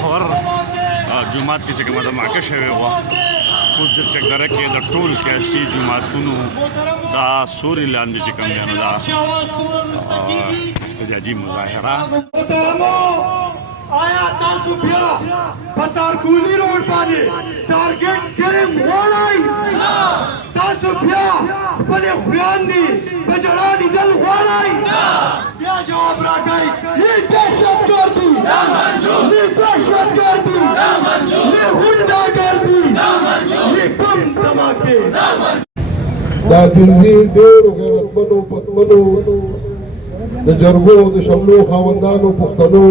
خور جمعات کې چې کومه دماکه شوې وه خو د چکدره کې د ټول سیاسي جماعتونو دا سوري لاندې چې کوم دی نو دا احتجاجي مظاهره آیا تاسو بیا په تارکولي روډ باندې ټارګټ کریم وړئ تاسو بیا خپلې خویندې په ژړا لیدل غواړئ بیا جواب راکړئ یہ دهشتګردي یہ دهشتګردي یہ غونډاګردي یہ بم دھماکې دا دلزي ډېرو غیرتمنو پتمنو د جرګو د شملو خاوندانو پښتنو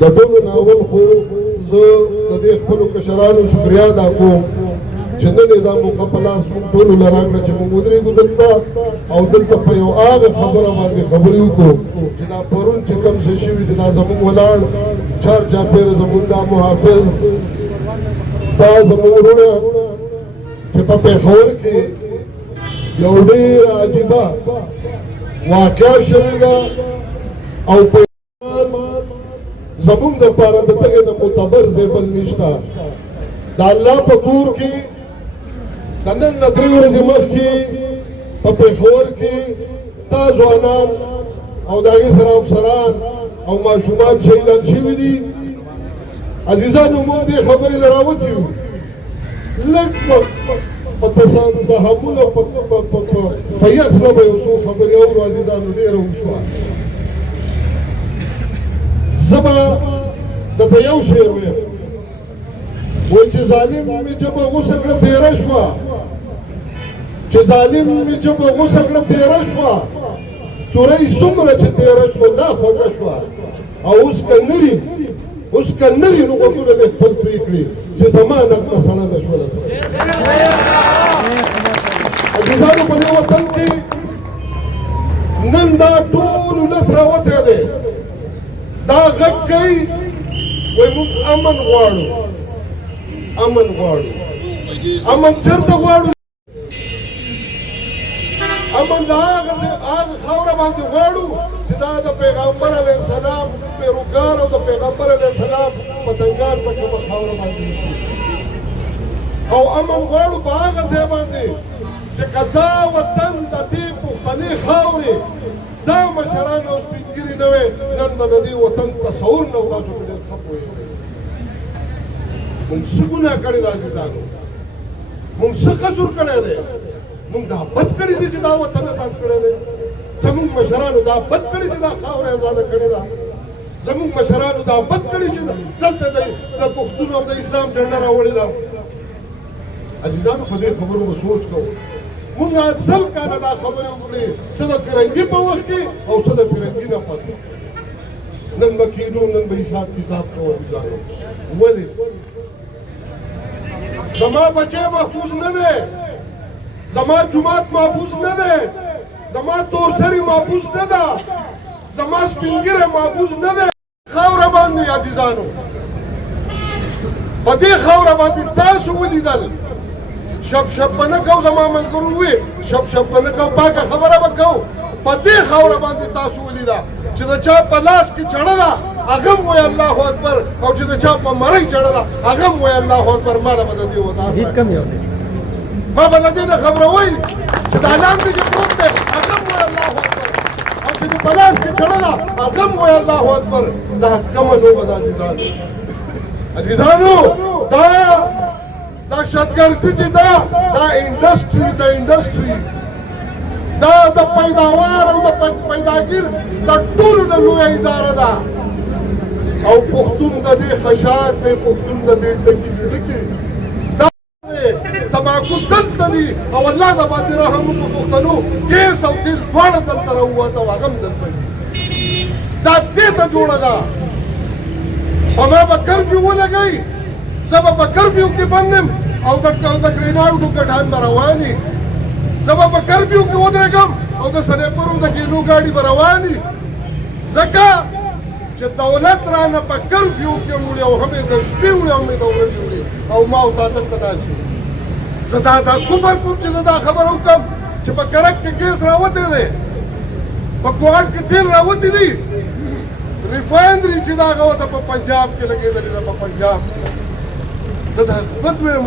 د ټولو ناول خو زه د دې خپلو کشرانو شکریا ادا کوم چې نن یې دا موقع په لاس موږ ټولو له راکړه چې موږ ودرېږو دلته او دلته په یو هغه خبره باندې خبرې وکړو چې دا پرون چې کوم څه شوي دي دا زموږ ولاړ چار چاپېره زموږ دا محافظ دا زموږ وروڼه چې په پېښور کې یو ډېره عجیبه واقعه شوې ده او په زمونږ دپاره د دغې نه معتبر ځای بل نشته د الله په کور کې د نن نه 3 ورځې مخکې په پېښور کې دا ځوانان او د هغې سره افسران او ماشومان شهیدان شوي دي عزیزانو موږ دې خبرې له راوتي یو لږ په تحمل او په یخ نه به یو څو خبرې اورو عزیزانو ډېره وشوه زه به درته یو شعر ویم وایي چې ظالم مې ژبه غوسه کړه تېره شوه چې ظالم مې ژبه غوسه کړه تېره شوه تورۍ څومره چې تېره شوه دا خوږه شوه او اوس که نري نو غوږونه دې خپل پرې کړي چې زما نغمه سړه نه شوله عزیزانو په دې وطن کې نن دا ټول ولس راوتی دی دا غږ کوي وایي موږ امن غواړو امن چېرته غواړو امن د هغه خاوره باندې غواړو چې دا د پیغمبر علیه السلام پیروکار او د پیغمبر علیه السلام پتنګان په کومه خاوره باندې او امن غواړو په هغه ځای باندې چې که دا وطن د دې پښتنې خاورې دا مشران او سپین ږیري نه وی نن به د دې وطن تصور نه و تاسو په ډېر ښه پوهېږئ موږ څه ګناه کړې ده عزیزانو موږ څه قصور کړی دی موږ دا بد کړي دي چې دا وطن آزاد کړی دی زموږ مشرانو دا بد کړي چې دا خاوره ازاده کړې ده زموږ مشرانو دا بد کړي چې دلته د پښتون او د اسلام جنډه راوړې ده عزیزانو په دې خبرو به سوچ کوو موږ سل کاله دا خبرې وکړې څه د فرنګي په وخت کې او څه د فرنګي نه پاتې نن به کېدو نن به حساب کتاب کوو عزیزانو ولې زما بچی محفوظ نه دی زما جومات محفوظ نه دی زما تورسري محفوظ نه ده زما سپین ږیری محفوظ نه دی خاوره باندې عزیزانو په دې خاوره باندې تاسو ولیدل شپ به نه کوو زما ملګرو ووی شپ به نه کوو پاکه خبره به کوو په دې خاوره باندې تاسو ولیده چې د چا په لاس کې چړه ده هغه هم وایي الله اکبر او چې د چا په مرۍ چړه ده هغه هم وایي الله اکبر ما له به د دې وضاحت ما به د دې نه خبره وایي چې دا لاندې چې پروت دی هغه هم وایي الله اکبر او چې د په لاس کې چړه ده هغه هم وایي الله اکبر دا کومه لوبه ده عزیزانو دا دهشتګردي چې دا انډسټري دا د پیداوار او د پیداګیر د ټولو نه لویه اداره ده او پښتون د دې خشاک دی پښتون د دې ډکي دا تماکو دلته دي او الله د باندې رحم وکړو پښتنو ګیس او تیز دواړه دلته راووته او هغه هم دلته دي دا دې ته جوړه ده په ما به کرفیو ولګئ زه به په کرفیو کې بند یم او د ګریناډو ګټان به رواني زه به په کرفیو کې ودرېږم او د سنیپرو د کیلو ګاډي به رواني ځکه چې دولت رانه په کرفیو کې وړي او هم یې د شپې وړي او هم یې د ورځې وړي او ما او تا دلته ناست یو زه دا کفر کوم چې زه دا خبره وکړم چې په کرک کې ګیس راوتی دی په کوهاټ کې تیل راوتی دي او په ګریناډو کې ګټان به رواني زه به په کرفیو کې بند یم او د ګریناډو ګټان به رواني ځکه چې دولت رانه په کرفیو کې وړي او هم یې د شپې وړي او هم یې د ورځې وړي او ما او تا دلته ناست یو زه دا کفر کوم چې زه دا خبره وکړم چې په کرک کې ګیس راوتی دی ریفاینري چې دا هغه ورته په پنجاب کې لګېدلې ده په پنجاب کې زه د حکومت وایم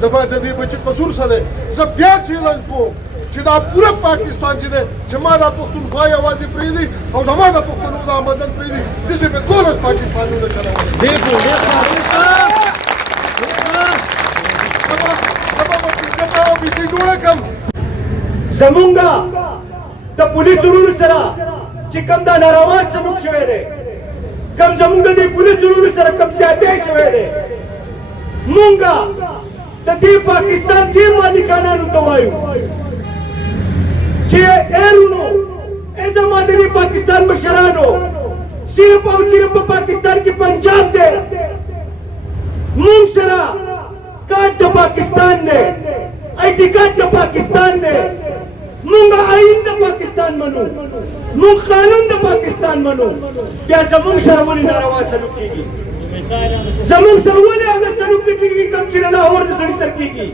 زما د دې بچي قصور څه دی زه بیا چیلنج کوم چې دا پوره پاکستان چې دی چې ما دا پښتونخوا یوازې پرېږدي او زما د پښتنو دا مدن پرېږدي داسې به 12 پاکستانونه چلولی جوړه کړم زمونږ د پولیسو ورونو سره چې کوم دا ناروا سلوک شوی دی کوم زمونږ د دې پولیسو ورونو سره کوم زیاتی شوی دی مونږ د دې پاکستان دې مالکانانو ته وایو چې اے ورونو اے زما د دې پاکستان مشرانو صرف او صرف په پاکستان کې پنجاب دی مونږ سره کارت د پاکستان دی آئی کارت د پاکستان دی مونږ آئین د پاکستان منو مونږ قانون د پاکستان منو بیا زمونږ سره ولې ناروا سلوک کیږي زمونږ سره ولې هغه سلوک نه کیږي کوم چې لاهور د سړي سره کیږي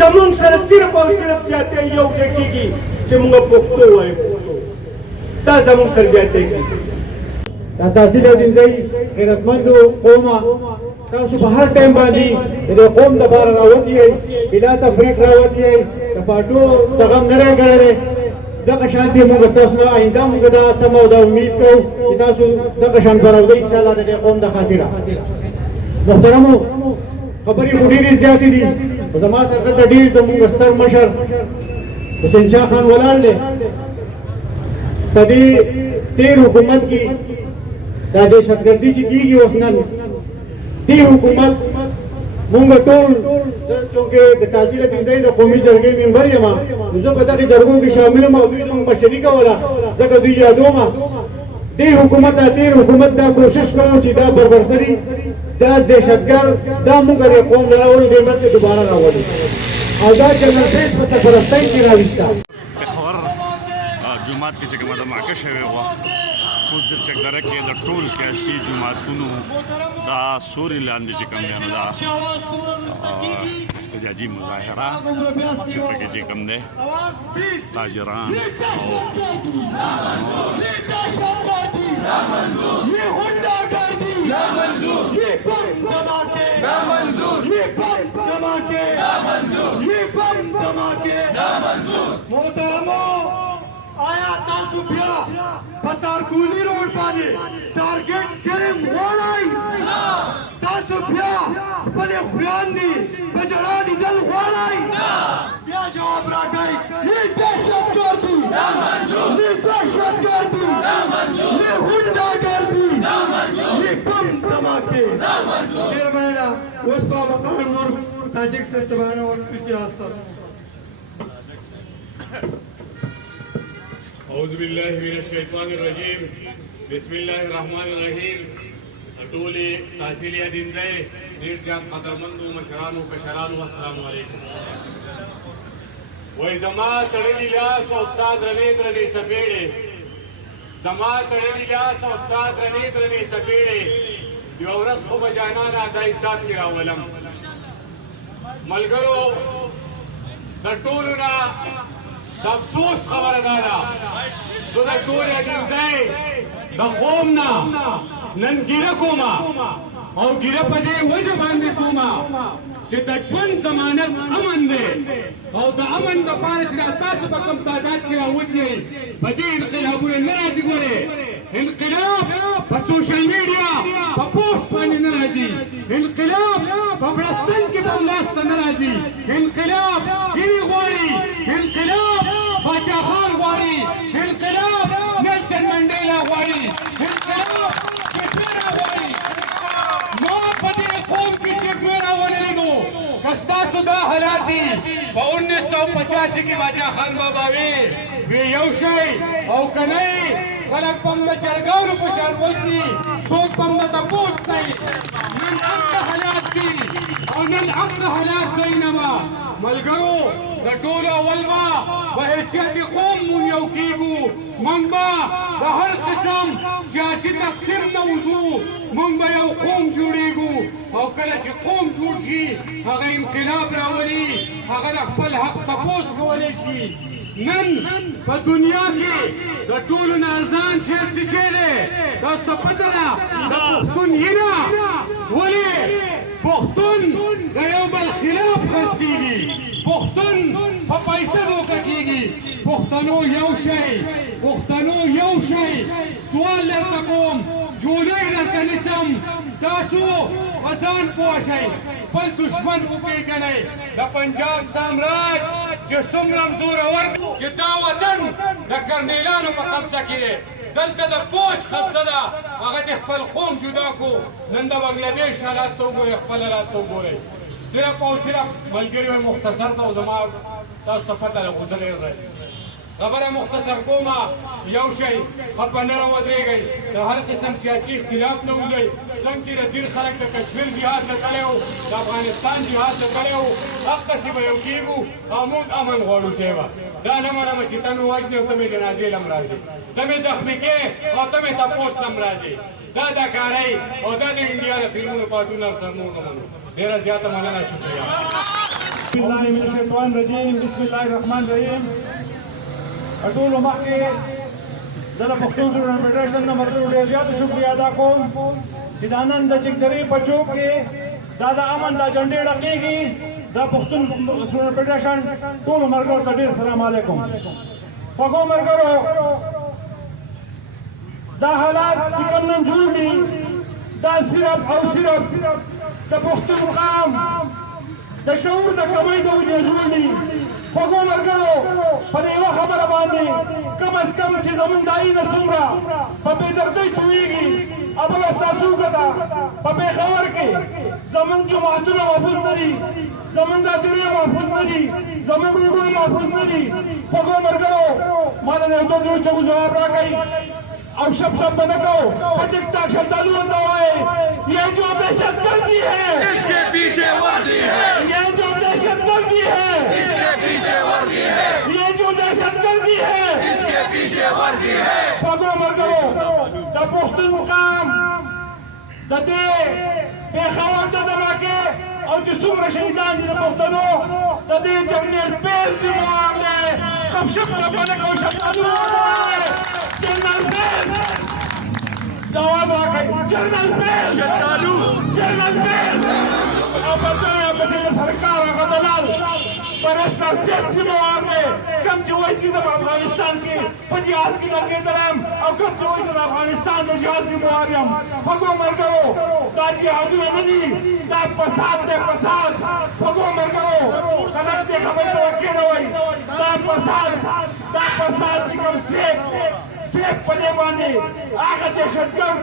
زمونږ سره صرف او صرف زیاتی یو ځای کیږي چې مونږ پښتو وایو دا زمونږ سره زیاتی کیږي دا تحصیل دینځای غیرتمندو قومه تاسو په هر ټایم باندې د قوم د بار راوتی بلا تفریق راوتی د پاټو څنګه نه راغړې دغه شانتي موږ تاسو نه آینده موږ دا تمو دا امید کوو چې تاسو دغه شان راوځي ان شاء الله د قوم د خاطره محترمو خبرې ډېرې زیاتې دي زما سره د ډېر زموږ ستر مشر حسین شاه خان ولاړ دی په دې تیر حکومت کې دا دهشتګردي چې کېږي اوس نن دې حکومت مونږ ټول چونکې د تحصیل دینځای د قومي جرګې ممبر یم زه په دغه جرګو کې شامل یم او دوی زموږ مشري کوله ځکه دوی یادوم دې حکومت دا تیر حکومت دا کوشش کوو چې دا بربرسري دا دهشتګر دا موږ د قوم نه راوړو دې ملک دوباره راوړو او دا جنرال سیټ په سفارتۍ کې راوسته پېښور جومات کې چې کومه دماکه شوې وه کوزر چکدره کې د ټول سیاسي جماعتونو دا سوري لاندې چې کوم دی نو دا احتجاجي مظاهره چې پکې چې کوم دی تاجران او آیا تاسو بیا پتارکولی روډ باندې ټارګټ کریم وړای تاسو بیا خپل خویاندې په جړا لیدل غواړئ بیا جواب راکړئ یہ دهشتګردي یہ دهشتګردي یہ غونډاګردي یہ بم دھماکے ډېر مننه اوس په مقام نور تاجک سره تبانه ورته چې آسته أعوذ بالله من الشيطان الرجيم بسم الله الرحمن الرحيم ټولې تحصیلي دینځای ډېر زیات قدرمندو مشرانو کشرانو السلام علیکم وای زما تړلي لاس او استاد رنې درنې سپېړې زما تړلي لاس او استاد رنې درنې سپېړې یو ورځ خو به جانانه دا حساب کې راولم ملګرو د ټولو نه د افسوس خبره دا ده زه د ټولې دینځای د قوم نه نن ګیره کومه او ګیره په دې وجه باندې کومه چې د ژوند ضمانت امن دی او د امن دپاره چې دا تاسو په کوم تعداد کې راوځئ په دې انقلابونه نه راځي ګورې انقلاب په سوشل میډیا په پوسټ باندې نه راځي انقلاب په فلسطین کې په لاس ته نه راځي انقلاب ګیري غواړي انقلاب باچا خان غواړي انقلاب نیلسن منډیلا غواړي انقلاب چپیرا غواړي ما په دې قوم کې چپیرا ولېږو که ستاسو دا حالات دي په 1985 کې باچا خان بابا وی یو شی او که نه خلک په هم د چرګانو په شان غوښتي څوک په هم د تپوس کوي نن هغه حالات دي او نن هغه حالات بینما ملګرو د ټولو اول به په حیثیت قوم مونږ یو کېږو مونږ به د هر قسم سیاسي تقسیم نه وځو مونږ به یو قوم جوړېږو او کله چې قوم جوړ شي هغه انقلاب راولي هغه د خپل حق تپوس کولی شي نن په دنیا کې د ټولو نه ارزان شی څه شی دی؟ تاسو ته پته ده د پښتون هیله. ولې پښتون د یو بل خلاف خرڅېږي، پښتون په پیسه دوکه کېږي. پښتنو یو شی، پښتنو یو شی. سوال درته کوم، جولۍ درته نیسم، تاسو په ځان پوه شئ، خپل دشمن وپېژنئ. د پنجاب سامراج چې څومره زورور، چې دا وطن د کرنیلانو په قبضه کې دی، دلته د پوچ قبضه ده، هغه د خپل قوم جدا کو. نن د بنګلادیش حالات ته وګورئ، خپل حالات ته وګورئ. صرف او صرف ملګري وایي مختصر ته، زما تاسو ته پته ده، خو زه ډېر راځي خبره مختصر کومه. یو شی خپه نه راودرېږئ، د هر قسم سیاسي اختلاف نه وځئ. څنګه چې د دین خلک د کشمیر جهاد ته تللی وو، د افغانستان جهاد ته تللی وو، هغسې به یو کېږو او موږ امن غواړو. صیبه دا نه منمه چې ته مې وژنې او ته مې جنازې له م راځې، ته مې زخمي کې او ته مې تپوس له م راځې. دا داکارۍ او دا د انډیا د فلمونو پارټونه سر نور نه منو. ډېره زیاته مننه، شکریه. بسم الله من الشیطان الرجیم، بسم الله الرحمن الرحیم. ټولو مخکې زه د پښتون سټوډنټ فدرېشن د ملګرو ډېر زیات شکریه ادا کوم چې دا نن د چکدرې په چوک کې دا د امن دا جنډې ډکېږي. د پښتون سټوډنټ فدرېشن ټولو ملګرو ته ډېر سلام علیکم. خوږو ملګرو، دا حالات چې کوم نن جوړ دي، دا صرف او صرف د پښتون قام د شعور د کمۍ د وجې جوړ دي. خوږو ملګرو، پر یوه خبره باندې کم از کم چې زمونږ د آیینه څومره په بېدردۍ پوهېږي، او بله ستاسو ګټه په پېښور کې زمونږ جوماتونه محفوظ نه دي، زمونږ دا درې محفوظ نه دي، زمونږ روډونه محفوظ نه دي. خوږو ملګرو، ما د یو دوه درو چغو جواب راکئ और शब शब बने को टिकटॉक श्रद्धालु है। ये जो दहशतगर्दी है इसके पीछे वर्दी है, ये जो दहशतगर्दी है इसके पीछे वर्दी है, ये जो दहशतगर्दी है इसके पीछे वर्दी है। पगो मरगरो द पुख्तनकाम दते पेखावर द धमाके और जिसुम शहीदान जिन पुख्तनो दते जंगल पेश जिम्मेवार ने खबशब बने को श्रद्धालु जनरल पेश जवाब राखई जनरल पेश श्रद्धालु जनरल पेश अब बच्चे सरकार का दलाल परस्पर से जिम्मेवार है। कम जो वही चीज अफगानिस्तान की पंजाब की लगे तरम और कम जो वही अफगानिस्तान में जिहाद की मुआरियम फगो मर करो ताजी हाजू नदी दा पसाद दे पसाद फगो मर करो कलक दे खबर तो के रवई दा पसाद की कम से पने बाने आगे दहशतगर्द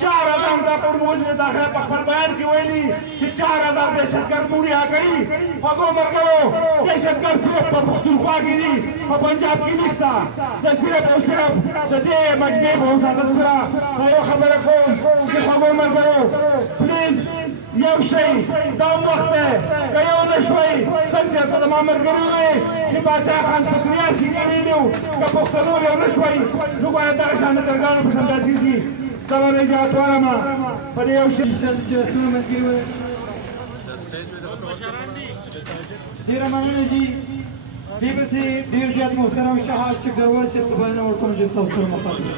4000 का प्रमोज ने दाखिल पखर बयान की वैली कि 4000 दहशतगर्द पूरी आ गई। फगो मर करो दहशतगर्द सिर्फ पख्तूनख्वा की नहीं, पंजाब की निस्ता सिर्फ सदे मजबे बहुत ज्यादा दूसरा वो खबर को कि फगो मर करो प्लीज यौ शई दम वक्त है कयो नशवई संजय तमाम मर गए कि बादशाह खान फकरिया की करी लो का पख्तनो यौ नशवई लुगाया दरशान दरगाह पर समझा थी तब नहीं जात वाला मां पर यौ शई जसू में की हुए دیر مننه جی بیبسی دیر زیاد محترم شهاد شکرور سے تبانه ورکم جب توسر مقابل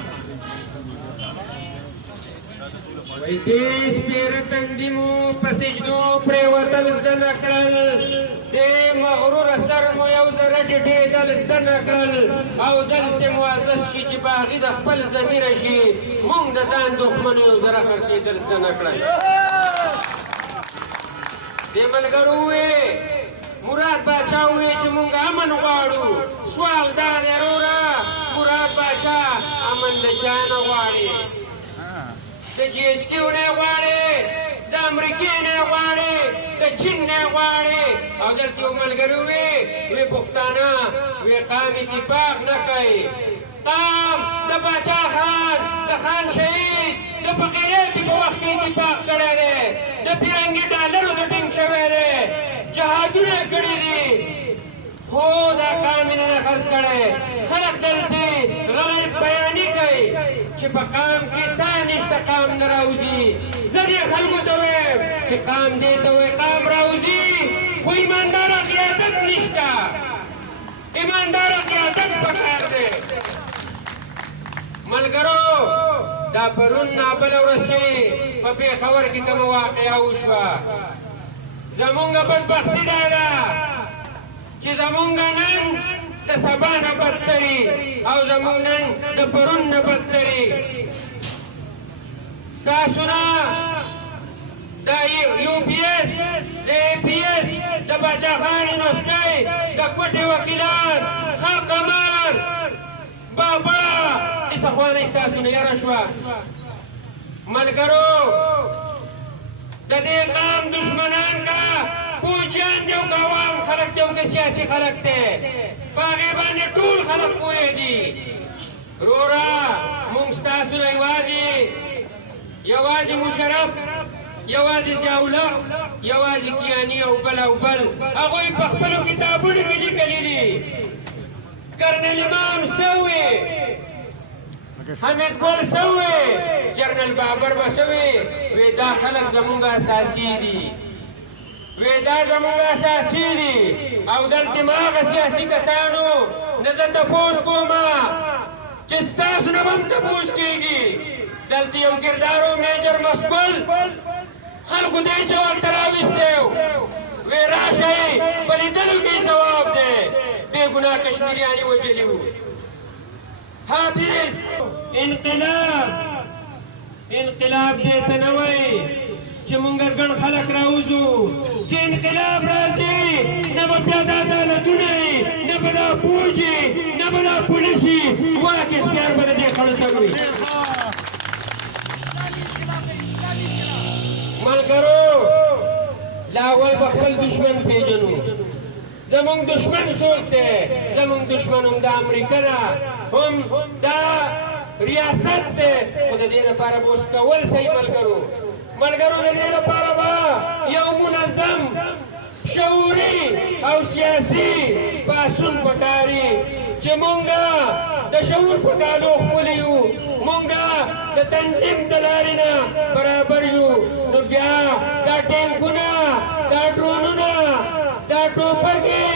ویسیس پیر تنگیمو پسجدو پریوتل زنکرل دی مغرور سر مو یو زرد دیدل زنکرل او دلت معزز شی چی باغی د خپل زمیر شی مونږ د ځان دښمن یو زره خرڅېدل زنکرل دی ملګرو وې مراد باچا وې چې مونږ امن غواړو. سوال دا دی وروره مراد باچا امن د چا نه غواړي؟ د جی ایچ کیو نه غواړي، د امریکې نه غواړي، د چین نه غواړي. او دلته یو ملګري وې پښتانه وې قام اتفاق نه کوي. قام د باچا خان د خان شهید د فقیرې په وخت کې اتفاق کړی دی، د پیرنګي ډالرو د ټینګ شوی دی، جهادونه کړي دي، خو دا قام یې نه خرڅ کړی. خلک دلته غلط بیاني کوي چې په قام کې سا نشته، قام نه راوځي. زه دې خلکو ته وایم چې قام دې ته وایي قام راوځي، خو ایمانداره قیادت نشته، ایماندار قیادت پکار دی ملګرو دا پرون نابله ورځ چې په پېښور کې کومه واقعه وشوه زمونږ بدبختي دا ده چې زمونږ نن د سبا نه بدتري او زمونږ نن د پرون نه بدتري ستاسو نه د یو پی ایس د ای پی ایس د باچا خان یونیورسټۍ د کوټې وکیلان ښه قمر بابا دې څخوانۍ ستاسو نه یاره شوه ملګرو د دې قام دشمنان که پوجیان دي او که عوام خلک دي او که سیاسي خلک دی په هغې باندې ټول خلک پوهېدي وروره موږ ستاسو نه یوازې مشرف یوازې ضیاءالله یوازې کیاني او بل هغوی په خپلو کتابونو کې لیکلي دي کرنل امام سوی حمید ګل سوی جنرال بابر به سوی وی دا خلک زمونږ اساسي دي وی دا زمونږ اساسي دي او دلته ما هغه سیاسي کسانو نه زه تپوس کومه چې ستاسو نه به هم تپوس کېږي دلته یو ګردارو میجر مسکل خلکو دې جواب ته راویستی وی راشئ په لیدلو کې ثواب دی بې ګناه کشمیریان یې وجلي وو حافظ انقلاب دې ته نه وایي چې مونږ ګڼ خلک راوځو چې انقلاب راځي نه به بیا دا عدالتونه وي نه به دا پوج وي نه به دا پولیس وي واک اختیار به د دې خړو ته وي ملګرو لا اول به خپل دشمن پېژنو زمونږ دشمن څوک دی زمونږ دشمن هم د امریکا ده هم دا ریاست دی خو د دې لپاره به اوس کول صحیح ملګرو د دې لپاره به یو منظم شعوري او سیاسي پاڅون پکاري چې مونږ د شعور په کالو ښکلي یو مونږ د تنظیم د لارې نه برابر یو نو بیا دا ټینکونه دا ډرونونه دا ټوپکې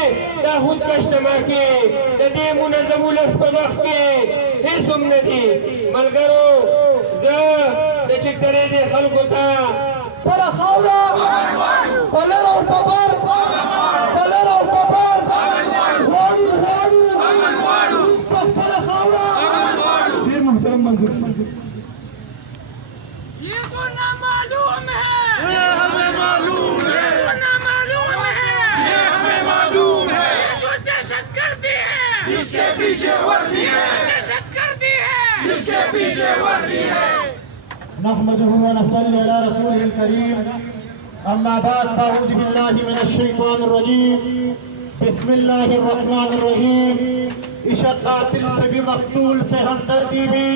دا خودکش تماکې د دې منظم ولس په وخت کې هېڅ هم نه دي ملګرو زه د چکدرې دې خلکو ته خپله خاوره په لر او په بر غواړو په خپله خاوره ډېر محترم منظور ये तो ना मालूम है ये हमें मालूम है ये तो ना मालूम है ये हमें मालूम है ये जो दहशतगर्दी है जिसके पीछे वर्दी है दहशतगर्दी है जिसके पीछे वर्दी है نحمده ونصلي على رسوله الكريم أما بعد فأعوذ بالله من الشيطان الرجيم بسم الله الرحمن الرحيم عشق قاتل سے بھی مقتول سے ہمدردی بھی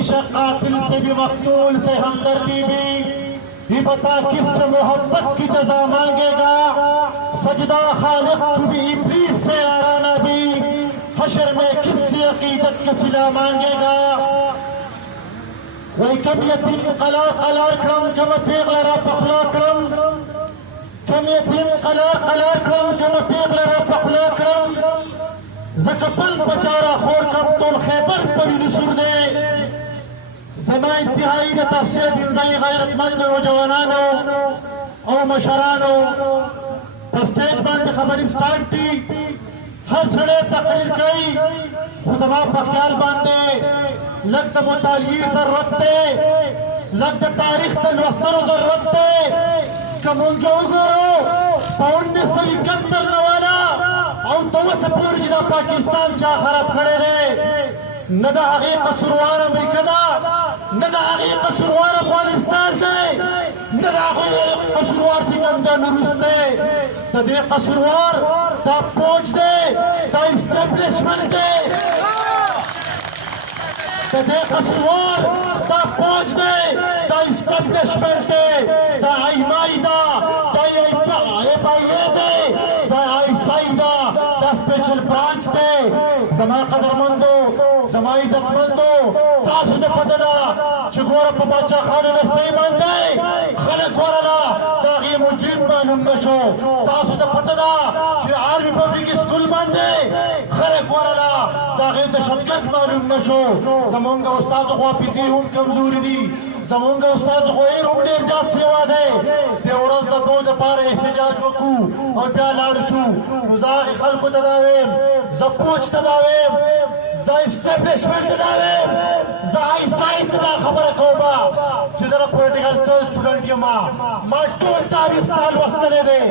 عشق قاتل سے بھی مقتول سے ہمدردی بھی یہ بتا کس سے محبت کی جزا مانگے گا سجدہ خالق کو بھی ابلیس سے آرانا بھی حشر میں کس سے عقیدت کا صلہ مانگے گا وای کم یتیم قلار کرم کم پیغل را فخلا کرم کم یتیم قلار کرم کم پیغل را فخلا کرم زکپن پچارا خور کم تول خیبر پوی نسور دے زما انتہائی دا تحصیل انزائی غیرت مند و جوانانو او مشرانو پسٹیج باندې خبری سٹارٹ تی ہر سڑے تقریر کئی خزما پا خیال باندے لگ دا مطالعی ضرورت دے لگ دا تاریخ تلوستر ضرورت دے کمونجو گرو پا 1971 نوالا او توس پور جدا پاکستان چا خراب کھڑے رہے ندا حقیق قصروار امریکہ دا ندا حقیق قصروار افغانستان دے ندا حقیق قصروار چکم دا نروس دے دا دے قصروار دا پوچ دے دا اسٹیبلشمنٹ دے دا دے قصروار دا پوچ دے دا اسٹیبلشمنٹ دے دا ایمائی دا ایپائی دے دا آئیسائی دا سپیشل برانچ دے زما قدر مندو زما عزت مندو تاسو ته پته ده چې ګوره په باچا خان یونیورسټۍ باندې خلک ورله د هغې مجرم به نوم نشو تاسو ته پته ده چې آرمي پبلک سکول باندې خلک ورله د هغې دهشتګرد معلوم نشو زمونږ د استادو خو حافظې هم کمزوري دي زمونږ د استادو خو هیر هم ډېر زیات سیوا دی د ورځ د دوه دپاره احتجاج وکړو او بیا لاړ شو نو زه هغې خلکو ته دا ویم زه پوچ ته دا ویم زه اسټبلیشمنټ ته دا ویم زه آیسای ته دا خبره کوم چې زه د پولیټیکل ساینس سټوډنټ یم ما ټول تاریخ ستا لوستلی دی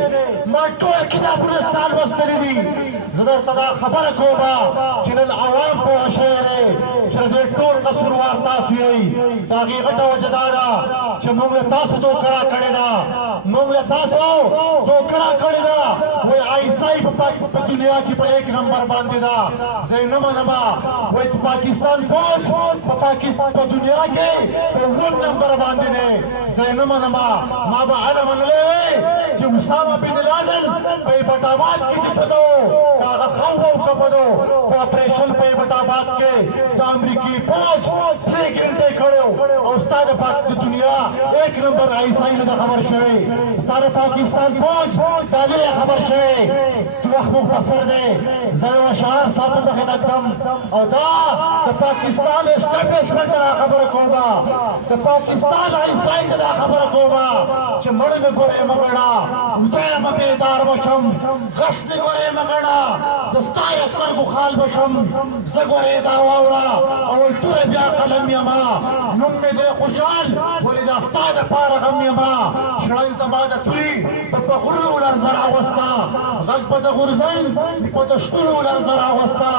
ما ټول کتابونه ستا لوستلي دي زه درته دا خبره کوم چې نن عوام پوه شوی دی چې د دې ټول قصوروار تاسو یئ د هغې غټه وجه دا ده چې موږ له تاسو دوکه راکړې ده موږ له تاسو دوکه راکړې ده وایي آیسای په دنیا کې په 1 نمبر باندې ده زه یې نه منم وایي پاکستان فوج په دنیا کې په 1 نمبر باندې دی زه یې نه منم ما به هله منلی وی چې اسامه بن لادن په ایبټ آباد کې چې شده و که هغه خوب او کپدو په اپریشن په ایبټ آباد کې د امریکي فوج 3 ګنټې کړی او ستا د دنیا 1 نمبر آیسای نه ده خبر شوی ستا د پاکستان فوج دا نه دی خبر شوی چې وخت مختصر دی زه یو اشعار ستاسو مخې ته ږدم او دا د پاکستان اسټبلیشمنټ ته دا خبره کوم د پاکستان آیسای ته دا خبره کوم چې مړ مې ګورې مه ګڼه وده یم بیدار بشم غس مې ګورې مه ګڼه زه ستا له سترګو خال بشم زه ګورې دا واوره اول توره بیا قلم یمه نوم مې دی خوشحال ولې دا ستا دپاره غم یمه شړۍ زما د توري په غرونو لرزه راوسته غږ به د غورځنګ په دشتونو لرزه راوسته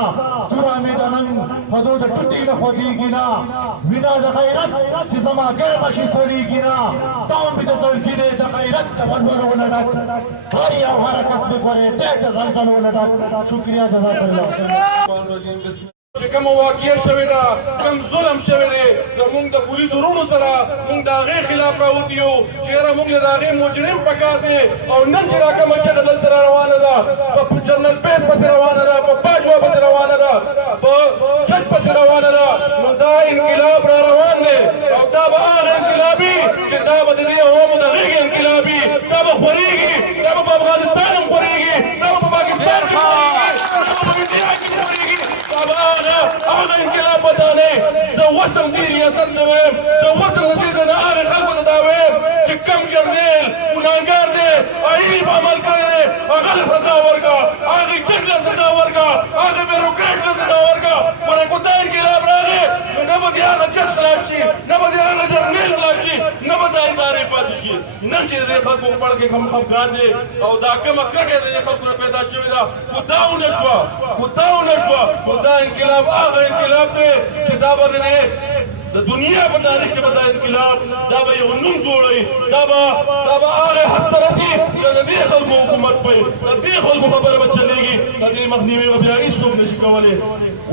توره مې د ننګ په دو د ټوټې نه خوځېږي نه وینه د غیرت چې زما ګرمه شي سړېږي نه دا مې د زړګي دی د غیرت تمنونه ډک هر یو حرکت مې ګورې دی د زلزلو نه ډک شکریه جزاک الله چې کومه واقعه شوې ده کوم ظلم شوی دی زمونږ د پولیسو وروڼو سره مونږ د هغې خلاف راوتي یو چې یاره مونږ له د هغې مجرم پکار دی او نن چې دا کومه چغه دلته را روانه ده په جنرل پیر پسې روانه ده په باجوه پسې روانه ده په جج پسې روانه ده نو دا انقلاب را روان دی او دا به هغه انقلابي چې دا به د دې عوامو د غېږې انقلابي دا به خورېږي دا به په افغانستان هم خورېږي دا به په پاکستان کې خورېږي دا به په انډیا کې خورېږي هغه انقلاب بدانې زه وسم دې ریاست ته وایم زه وسم د دې زه د هغې خلکو ته دا وایم چې کم جرنیل ګناهګار دی آئین په عمل کړی دی هغه له سزا ورکړه هغې جج له سزا ورکړه هغې بیروکریټ له سزا ورکړه ورې کو دا انقلاب راغی نو نه به دې هغه جج خلاف شي نه به دې هغه جرنیل خلاف شي نه به دا ادارې پاتې شي نن چې د دې خلکو په پړ کې کم خفګان دی او دا کومه کرکه د دې خلکو نه پیدا شوې ده خو دا ونه شوه خو دا انقلاب هغه انقلاب دی چې دا به د دنیا په تاریخ کې به دا انقلاب دا به یو نوم جوړوي دا به هغې حد ته رسي چې د دې خلکو حکومت پوي د دې خلکو خبره به چلېږي د دې مخنیوي به بیا هېڅوک نشي کولی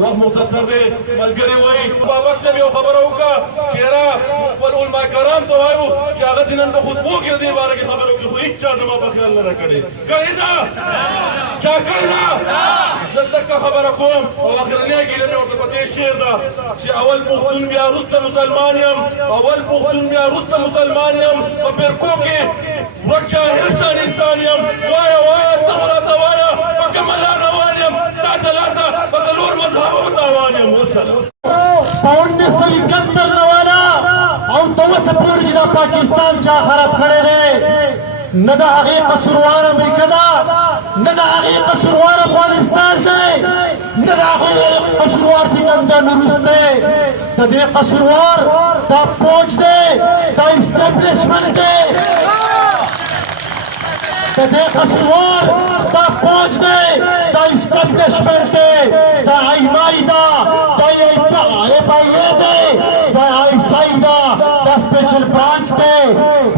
وخت مختصر دی ملګري وایي بابک صاحب یو خبره وکړه چې یاره موږ خپل علما کرام ته وایو چې هغه دې نن په خطبو کې د دې باره کې خبره وکړي خو هېڅ چا زما په خیال نه ده کړې کړې ده چا کړې ده زه دقه خبره کوم او اخرنۍ ګیله مې ورته په دې شعر ده چې اول پښتون بیا وروسته مسلمان یم اول پښتون بیا وروسته مسلمان یم په فرقو کې ورک جاهل شان انسان یم وایه وایه ته خو راته وایه په کومه لار روان یم ستا د لاسه په څلور مذهبو به تاوان یم وسلام په 1971 نه والا او تر اوسه پورې چې دا پاکستان چا خراب کړی دی نه د هغې قصوروار امریکا ده نه د هغې قصوروار افغانستان دی نه د هغې قصوروار چې کوم دی روس دی د دې قصوروار دا فوج دی دا اسټبلیشمنټ دی د دې قصوروار دا فوج دی دا اسټبلیشمنټ دی دا ایمای ده دا ایپایې دی دا آیسای ده دا سپیشل برانچ دی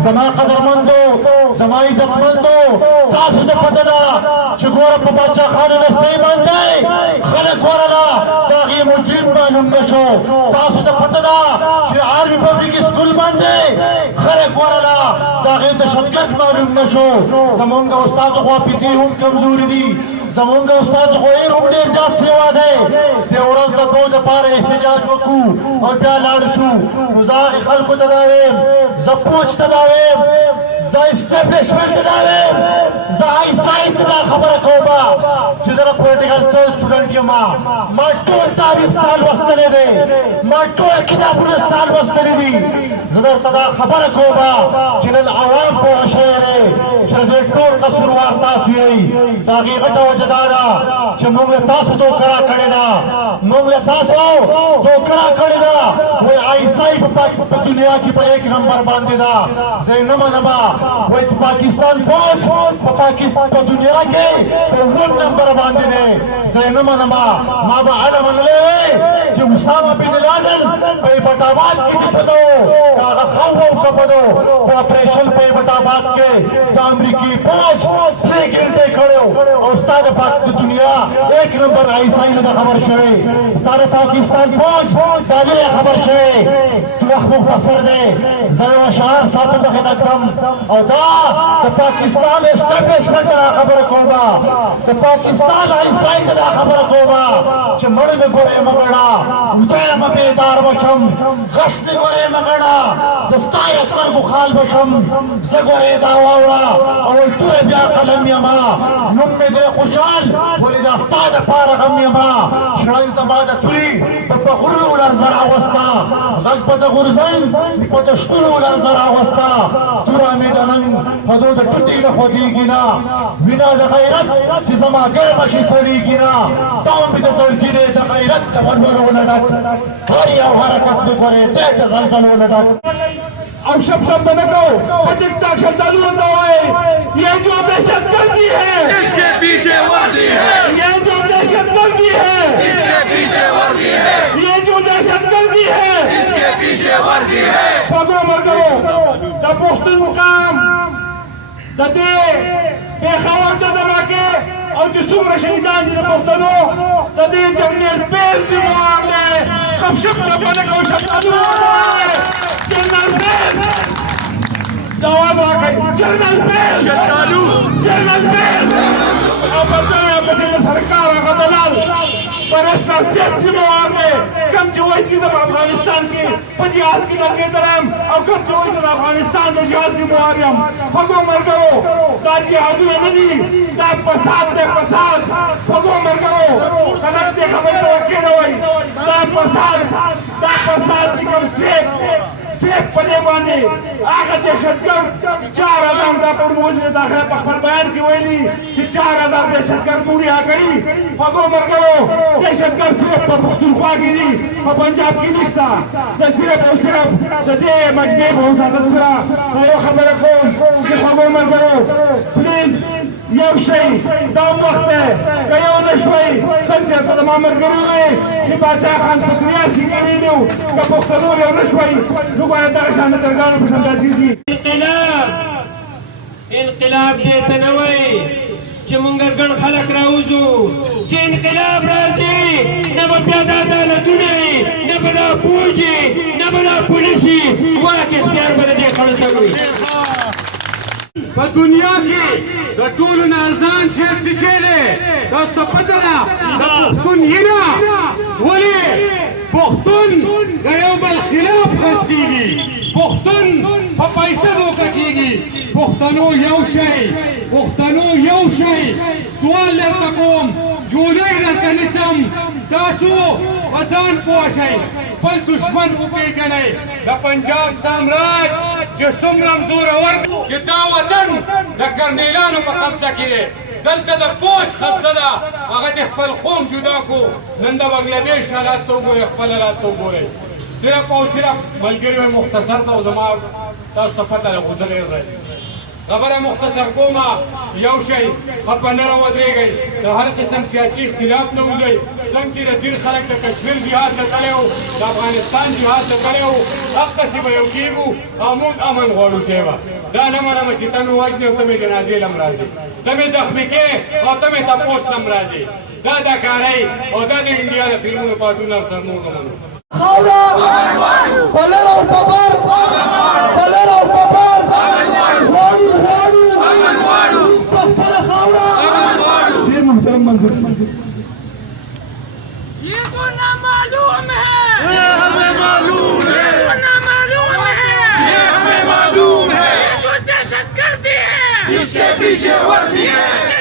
زما قدرمندو زما عزتمندو تاسو ته پته ده چې ګوره په باچا خانو نستۍ باندې خلک ورله د هغې مجرم معلوم نه شو تاسو ته پته ده چې آرمي پبلک سکول باندې خلک ورله د هغې دهشتګرد معلوم نه شو زمونږ د استادو خو حافظې هم کمزوري دي زمونږ د استادو خو هیر هم ډېر زیات سیوا دی د ورځ د دوه دپاره احتجاج وکړو او بیا لاړ شو نو زه هغې خلکو ته دا ویم زه پوچ ته دا ویم زه اسٹیبلشمنٹ داوے زائی سائت دا خبر کوبا جدر پولیٹیکل سائنس سٹوڈنٹ یما ما ټول تاریخ ستال وستلے دے ما ټول کتابونه ستال وستلے دی زدر تدا خبر کوبا جنن عوام کو شعر جدر ټول قصوروار تاسو یې داغي غټو جدارا چې موږ تاسو تو کرا کړی دا موږ تاسو تو کرا کړی دا وای عیسائی په دنیا کې په ایک نمبر باندې دا زینما نما وای پاکستان فوج په پاکستان په دنیا کې په ون نمبر باندې دی زینما نما ما به علم لوي چې اسامه بن لادن په بټاوات کې چدو هغه خو کپدو په اپریشن په بټاوات کې د امریکای فوج 3 घंटे کړو او استاد پاک د دنیا ایک نمبر عیسائی د خبر شوی استاد پاکستان فوج دا خبر شوی تو وخت مختصر دی زه شعار صاحب په خدمتم او دا د پاکستان اسټابلیشمنت خبر کوما د پاکستان عیسائی دا خبر کوما چې مړ به ګورې مګړه وته ما بیدار بشم غش به ګورې مګړه دستای اثر کو خال بشم زه ګورې دا واورا او ټول بیا قلم یما نوم می دې خوشحال ولې دا استاد پاره غم یما شړای زماده توي په غرو لر زرع وستا غږ په غرزین په شکلو لر زرع وستا تورا میدانن حدود ټټي نه خوځيږي نه وینا د غیرت چې زما ګرم شي سړيږي نه تاو به د ځړګي د غیرت څخه ډک کاری او حرکت نه کوي ته زلزلو نه ډک अब शब्द न कहो सटीकता शब्द ये जो दहशतगर्दी है इसके पीछे वर्दी है ये जो दहशतगर्दी है इसके पीछे वर्दी है ये जो दहशतगर्दी है इसके पीछे वर्दी है पगो मर करो द पुख्तनकाम द दे बेखबर द धमाके और जो सुमर शहीदान जिन पुख्तनो द दे जंगल पेल जिम्मेवार है कब शब्द न कहो शब्द जनरल पेल जवाब आ गई जनरल पेल जनरल पेल अब सरकार का दलाल परस्पर से जिम्मेवार है कम जो वही चीज अफगानिस्तान की पंजाब की लगे तरह और कम जो वही अफगानिस्तान में जिहाद जिम्मेवार हम फगो मर करो दा जिहादी नहीं दा प्रसाद दे प्रसाद फगो मर करो गलत दे खबर तो के रही दा प्रसाद जी कम सेफ पदे बांधे आगे दहशतगर्द 4000 का प्रमोज दाखिला पखबर बयान की वही कि 4000 दहशतगर्द पूरी आ गई फगो मर करो दहशतगर्द सिर्फ पख्तूनख्वा की नहीं पंजाब की निष्ठा सिर्फ सदे मजबे बहुत ज्यादा दूसरा खबर रखो कि फगो मर करो प्लीज यह शही दम वक्त है कयो नशवई संजय तमाम मर गए कि बादशाह खान प्रक्रिया की करी लो का पुख्तनो यह नशवई रुबाया दरशान दरगाह पर समझा दीजिए انقلاب دې ته نه وایي چې مونږ ګڼ خلک راوځو چې انقلاب راځي نه به بیا د عدالتونه وي نه به دا پوج وي نه به دا پولیس وي واک اختیار به د دې خلکو وي په دنیا کې د ټولو نه ارزان شی څه شی دی تاسو ته پته ده د پښتون هیله ولې پښتون د یو بل خلاف خرڅېږي پښتون په پیسه دوکه کېږي پښتنو یو شی سوال درته کوم جولۍ درته نیسم تاسو په ځان پوه شئ خپل دشمن وپېژنئ د پنجاب سامراج چې څومره زورور چې دا وطن د کرنیلانو په قبضه کې دی دلته د پوج قبضه ده هغه د خپل قوم جدا کو نن د بنګلادیش حالات ته وګورئ خپل حالات ته وګورئ صرف او صرف ملګري مختصر ته زما تاسو ته پته ده خو زه ډېر راځي خبره مختصر کومه یو شی خپه نه راودرېږئ د هر قسم سیاسي اختلاف نه وځئ څنګه چې د دیر خلک د کشمیر جهاد ته تللی وو د افغانستان جهاد ته تللی وو هغسې به یو کېږو او موږ امن غواړو صیبه دا نه منمه چې ته مې وژنې او ته مې جنازې لم راځې ته مې زخمي کې او ته مې تپوس لم راځې دا د کارۍ او دا د انډیا د فلمونو پاتونه سر موږ نه منو Color of Papar! Color of Papar! Wadu! ये जो नामालूम है ये हमें मालूम है, ये हमें मालूम है, ये जो दहशतगर्दी है पीछे वर्दी है